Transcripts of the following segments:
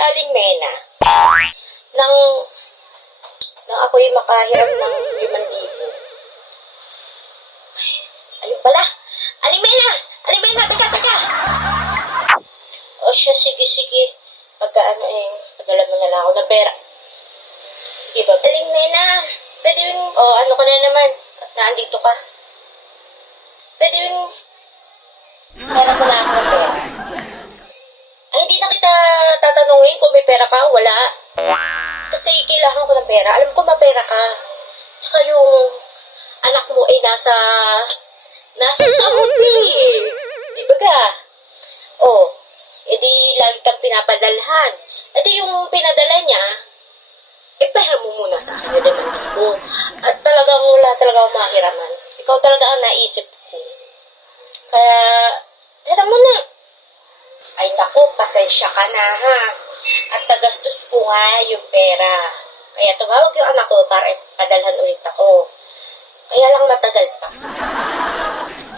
Aling Mena nang ako'y makahiram ng 5,000. Ayun pala. Aling Mena! Aling Mena! Taga! O siya, sige. Pagka padala mo na lang ako ng pera. Sige ba? Aling Mena! Pwede yung, ano ka na naman? At naandito ka. Pwede yung, pera mo na ako ng pera. Ay, hindi na kita tatanungin kung may pera ka o wala. Kasi kailangan ko ng pera. Alam ko mapera ka. Tsaka yung anak mo ay nasa Saudi. Di ba ka? Edi lagi kang pinapadalhan. Edi yung pinadala niya, ipahira mo muna sa akin yung 5,000. At talagang wala talagang mahiraman. Ikaw talaga ang naisip ko. Kaya, pera mo na. Ay naku, pasensya ka na ha. At tagastos ko nga yung pera. Kaya tumawag yung anak ko para ipadalhan ulit ako. Kaya lang matagal pa.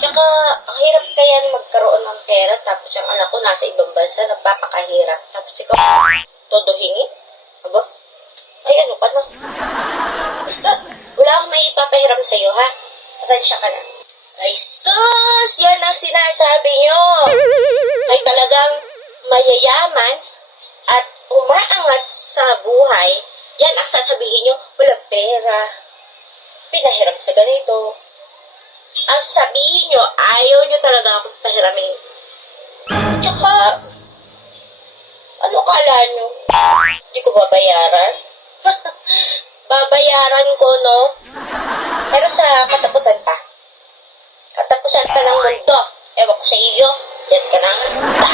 Tsaka, ang hirap kaya magkaroon ng pera tapos yung anak ko nasa ibang bansa, nagpapakahirap. Tapos ikaw, todo hingi? Aba? Ay, ano ka na? Basta, wala akong may ipapahiram sa'yo, ha? Pasensya ka na. Ay, sus! Yan ang sinasabi nyo! Ay talagang mayayaman at umaangat sa buhay, yan ang sasabihin nyo, walang pera. Pinahiram sa ganito. Ang sabihin nyo, ayaw nyo talaga akong pahiramin. Tsaka, ano kala nyo? Hindi ko babayaran? Babayaran ko, no? Pero sa katapusan pa. Katapusan pa ng mundo. Ewan ko sa iyo. Yan ka na nga.